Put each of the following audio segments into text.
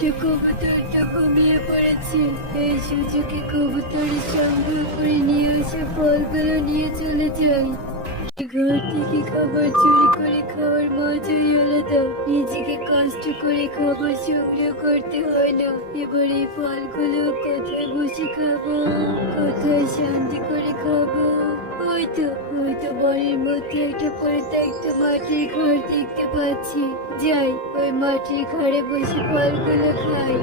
দুটো কবুতর তো ঘুমিয়ে পড়েছে। এই সুযোগে কবুতরের সংগ্রহ করে নিয়ে আসা ফলগুলো নিয়ে চলে যাই। ঘর থেকে খাবার চুরি করে খাওয়ার মজাই আলাদা। নিজেকে কষ্ট করে খাবার সংগ্রহ করতে হয় না। এবার এই ফলগুলো কোথায় বসে খাবো, কোথায় শান্তি করে খাবো। হয়তো বাড়ির মধ্যে একটা পরিত্যক্ত মাটির ঘর দেখতে পাচ্ছি। যাই, ওই মাটির ঘরে বসে ফলগুলো খাই।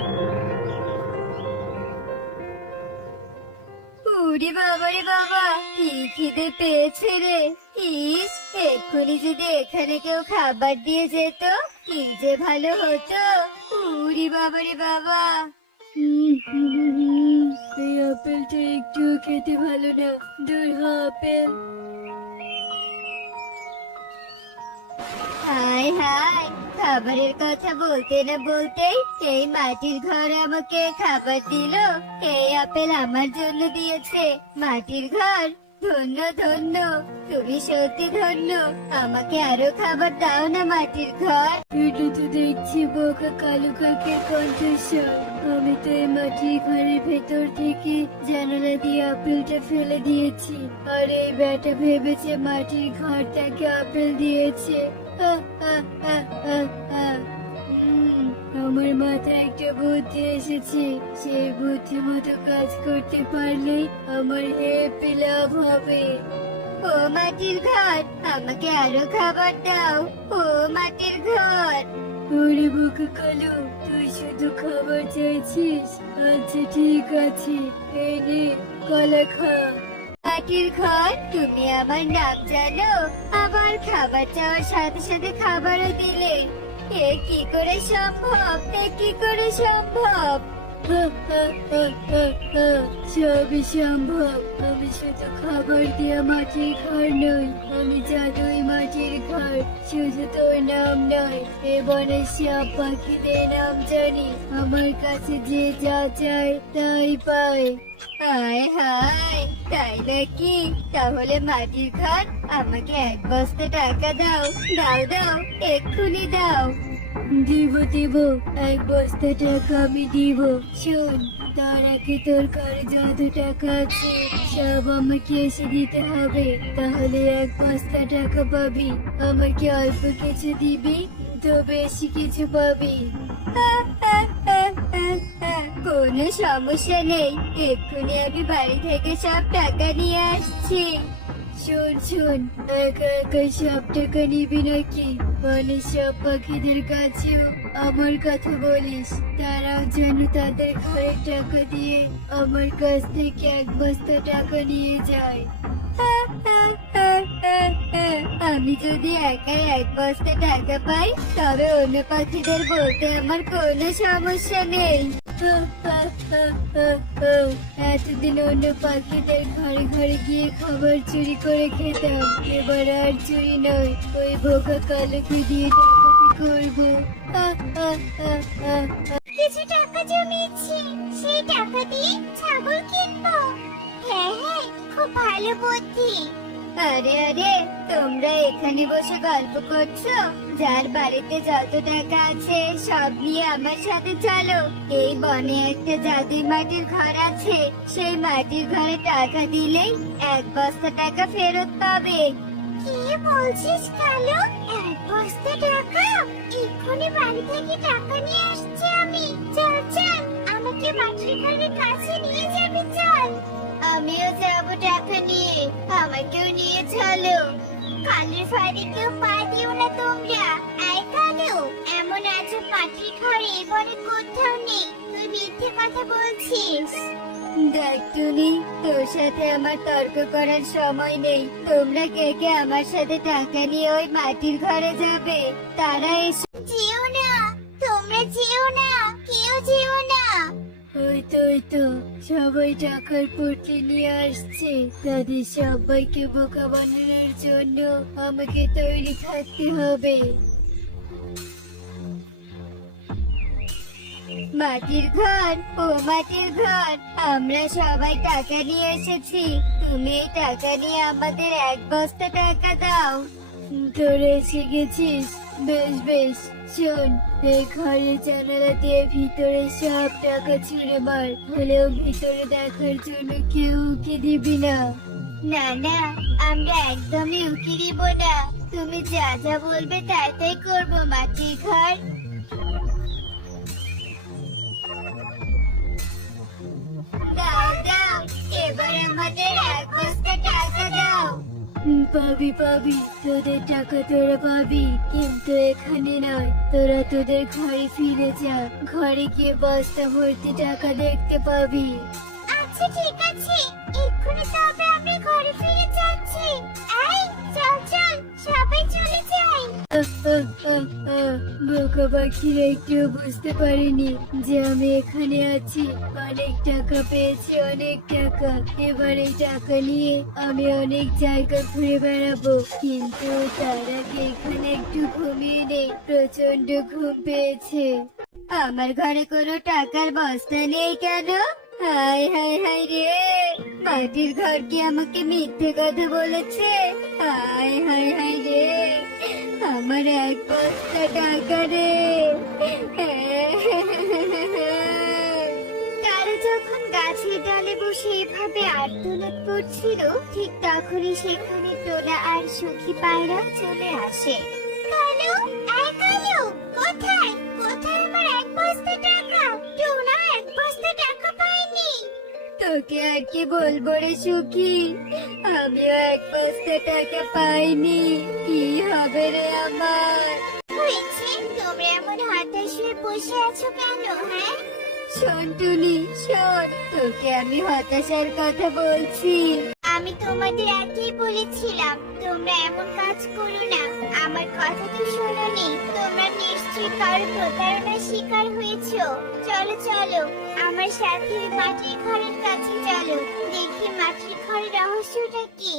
ওরে বাবা রে বাবা, কি খিদে পেয়েছে রে! ইস, এক্ষুনি যদি এখানে কেউ খাবার দিয়ে যেত কি যে ভালো হতো। ওরে বাবা রে বাবা। এই আপেলটা একটু খেতে ভালো না। দূর হ আপেল। হায় হায়, খাবারের কথা বলতে না বলতেই এই মাটির ঘর আমাকে খাবার দিল। এই আপেল আমার জন্য দিয়েছে মাটির ঘর। ধন্য ধন্য, তুমি সত্যি ধন্য। আমাকে আরো খাবার দাও না মাটির ঘর। এটা তো দেখছি বোকা কালু কাকের কণ্ঠস্বর। আমি তো এই মাটির ঘরের ভেতর থেকে জানালা দিয়ে আপেলটা ফেলে দিয়েছি, আর এই ব্যাটা ভেবেছে মাটির ঘরটাকে আপেল দিয়েছে। আমার মাথায় একটা বুদ্ধি এসেছে। সেই বুদ্ধি মতো কাজ করতে পারলে আমার হেপি লাভ হবে। ও মাটির ঘর, আমাকে আরো খাবার দাও। ও মাটির ঘর। ওরে বোকা কালু, তুই শুধু খাবার চাইছিস? আচ্ছা ঠিক আছে, এই নে কলা খা। মাটির ঘর, তুমি আমার নাম জানো? আবার খাবার চাওয়ার সাথে সাথে খাবারও দিলে। এ কি করে সম্ভব? কি করে সম্ভব? সবই সম্ভব। আমি শুধু খাবার দিয়া মাটির ঘর নই, আমি জাদুই মাটির ঘর। শুধু তোর নাম নয়, এ বনের সব পাখিদের নাম জানি। আমার কাছে যে যা চায় তাই পায়। হায় হায়, তাই নাকি? তাহলে মাটির ঘর, আমাকে 1 বস্তা টাকা দাও। দাও দাও, এক্ষুনি দাও। দিব 1 বস্তা টাকা আমি দিব। শোন, তার আগে তোর ঘরে যত টাকা আছে সব আমাকে এসে দিতে হবে, তাহলে 1 বস্তা টাকা পাবি। আমাকে অল্প কিছু দিবি তো বেশি কিছু পাবি। কোনো সমস্যা নেই, এক্ষুনি আমি বাড়ি থেকে সব টাকা নিয়ে আসছি। শোন, একা একা সব টাকা নিবি নাকি? মানে সব পাখিদের কাছেও আমার কথা বলিস, তারাও যেন তাদের ঘরের টাকা দিয়ে আমার কাছ থেকে 1 বস্তা টাকা নিয়ে যায়। আমি যদি একাই 1 বস্তা টাকা পাই, তবে অন্য পাখিদের বলতে আমার কোনো সমস্যা নেই। এতদিন অন্য পাখিদের ঘরে ঘরে গিয়ে খাবার চুরি করে খেতাম, এবার আর চুরি নয়, ওই বোকা কালোকে দিয়ে ডাকাতি করবো। কিছু টাকা জমিয়েছি, সেই টাকা দিয়ে ছাগল কিনবো। হ্যাঁ হ্যাঁ, খুব ভালো বুদ্ধি। আরে আরে, তোমরা এখানে বসে গল্প করছো? যার বাড়িতে যত টাকা আছে সব নিয়ে আমার সাথে চলো। এই বনে একটা জাদুই মাটির ঘর আছে, সেই মাটির ঘরে টাকা দিলেই 1 বস্তা টাকা ফেরত পাবে। কি বলছিস কালো? 1 বস্তা টাকা? এক্ষুনি বাড়ি থেকে টাকা নিয়ে আসছি আমি। চল চল, আমাকে মাটির ঘরের কাছে নিয়ে যাবি, চল। আমিও যাবো টাকা নিয়ে, আমাকেও নিয়ে চলো। কালের ফাঁড়ি কেউ পা দিও না তোমরা। আয় কালো, এমন আজব মাটির ঘর এই বনে কোথাও নেই। তুই মিথ্যে কথা বলছিস। দেখ টুনি, তোর সাথে আমার তর্ক করার সময় নেই। তোমরা কে কে আমার সাথে টাকা নিয়ে ওই মাটির ঘরে যাবে? তারা এসে যেও না, তোমরা যেও না, কেউ যেও না। ওই তো সবাই টাকার পুটলি নিয়ে আসছে। তাদের সবাইকে বোকা বানানোর জন্য আমাকে তৈরি থাকতে হবে। মাটির ঘর, ও মাটির ঘর, আমরা সবাই টাকা নিয়ে এসেছি। তুমি এই টাকা নিয়ে আমাদের 1 বস্তা টাকা দাও। তোরা এসে গেছিস? বেশ বেশ, শোন, এই ঘরের জানালা দিয়ে ভিতরে সব টাকা ছুঁড়ে মার, হলেও ভিতরে দেখার জন্য কেউ উকি দিবি না। না না, আমরা একদমই উকি দিব না। তুমি যা যা বলবে তাই তাই করবো মাটির ঘর। দাও দাও, এবার আমাদের 1 বস্তা টাকা দাও। পাবি পাবি, তোদের টাকা তোরা পাবি, কিন্তু এখানে নয়। তোরা তোদের ঘরে ফিরে যা, ঘরে গিয়ে বস্তা ভর্তি টাকা দেখতে পাবি। আচ্ছা ঠিক আছে, এক্ষুনি তবে আমরা ঘরে ফিরে যাচ্ছি। এই চল চল, সবাই চলে যাই। বোকা পাখিরা একটু বুঝতে পারিনি যে আমি এখানে আছি। অনেক টাকা পেয়েছি, অনেক টাকা। এবার এই টাকা নিয়ে আমি অনেক জায়গা ঘুরে বেড়াবো, কিন্তু তার আগে এখানে একটু ঘুমিয়ে নেই, প্রচন্ড ঘুম পেয়েছে। আমার ঘরে কোনো টাকার বস্তা নেই কেন? হাই হাই হাই রে, মাটির ঘর কি আমাকে মিথ্যে কথা বলেছে? হাই হাই হাই রে, আমার 1 বস্তা টাকা রে। তারা যখন গাছের ডালে বসে এভাবে আর্তনাদ করছিল, ঠিক তখনই সেখানে টোনা আর সুখী পায়রা চলে আসে। কালু, এই কালু, কোথায় কোথায় আমার 1 বস্তা টাকা? টোনা 1 বস্তা টাকা পাইনি। তোকে আর কি বলবো রে সুখী, আমিও 1 বস্তা টাকা পাইনি। কি হবে রে আমার? হয়েছে, তোমরা এমন হতাশ হয়ে বসে আছো কেন? হ্যাঁ, শোন টুনি, শোন, তোকে আমি হতাশার কথা বলছি। আমি তোমাদের আগেই বলেছিলাম তোমরা এমন কাজ করো না। আমার কথা তো শোনোনি। তোমরা নিশ্চয়ই কারো প্রতারণার শিকার হয়েছো। চলো চলো, আমার সাথে ওই মাটির ঘরের কাছে চলো, দেখি মাটির ঘরের রহস্যটা কি।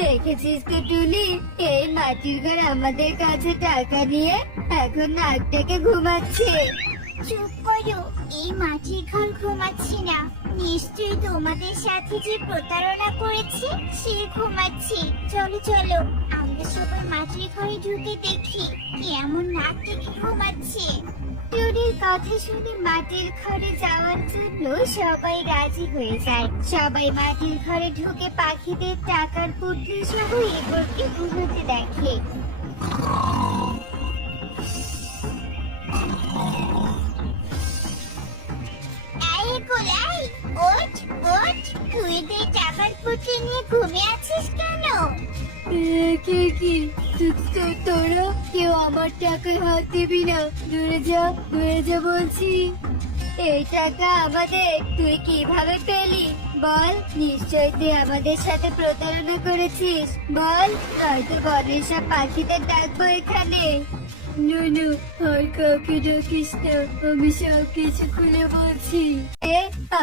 দেখেছিস তো টুনি, এই মাটির ঘর আমাদের কাছে টাকা নিয়ে এখন নাকটাকে ঘুমাচ্ছে। চুপ করো, এই মাটির ঘর ঘুমাচ্ছি না। নিশ্চয়ই তোমাদের সাথে যে প্রতারণা করেছে সে ঘুমাচ্ছে। চলো চলো, আমরা সবাই মাটির ঘরে ঢুকে দেখি কেমন নাক ডেকে ঘুমাচ্ছে। টুনির কথা শুনে মাটির ঘরে যাওয়ার জন্য সবাই রাজি হয়ে যায়। সবাই মাটির ঘরে ঢুকে পাখিদের টাকার পুটলি সহ ইগলকে ঘুমোতে দেখে। এই গোলাই, ওঠ ওঠ, তুই তুই টাকার পুটলি নিয়ে ঘুমিয়ে আছিস কেন? কে কি? তোরা কেউ আমার টাকায় হাত দিবি না, দূরে যা, দূরে যা বলছি। এই টাকা আমাদের, তুই কিভাবে পেলি বল? নিশ্চয় তুই আমাদের সাথে প্রতারণা করেছিস, বল, নয়তো বনের সব পাখিদের ডাকবো এখানে। না না, আর কাউকে ডাকিস না, আমি সব কিছু খুলে বলছি।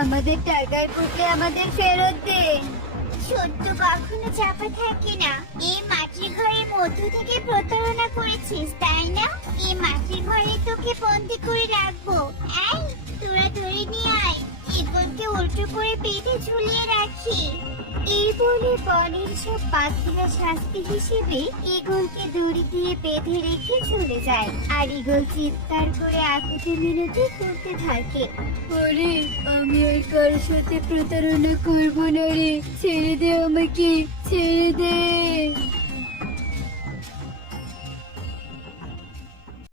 আমাদের টাকার পুটলি আমাদের ফেরত দে। সত্য কখনো চাপা থাকে না। এই মাটির ঘরের মধ্য থেকে প্রতারণা করেছিস তাই না? এই মাটির ঘরে তোকে বন্দি করে রাখবো। এই তোরা ধরে নিয়ে আয়, ইগলকে উল্টো করে বেঁধে ঝুলিয়ে রাখি। এই বলে বনের সব পাখিরা শাস্তি হিসেবে ইগলকে দড়ি দিয়ে বেঁধে রেখে চলে যায়। আর ইগল চিৎকার করে আকুতি মিনতি করতে থাকে। ওরে, আমি আর কারোর সাথে প্রতারণা করবো না রে, ছেড়ে দে আমাকে, ছেড়ে দে।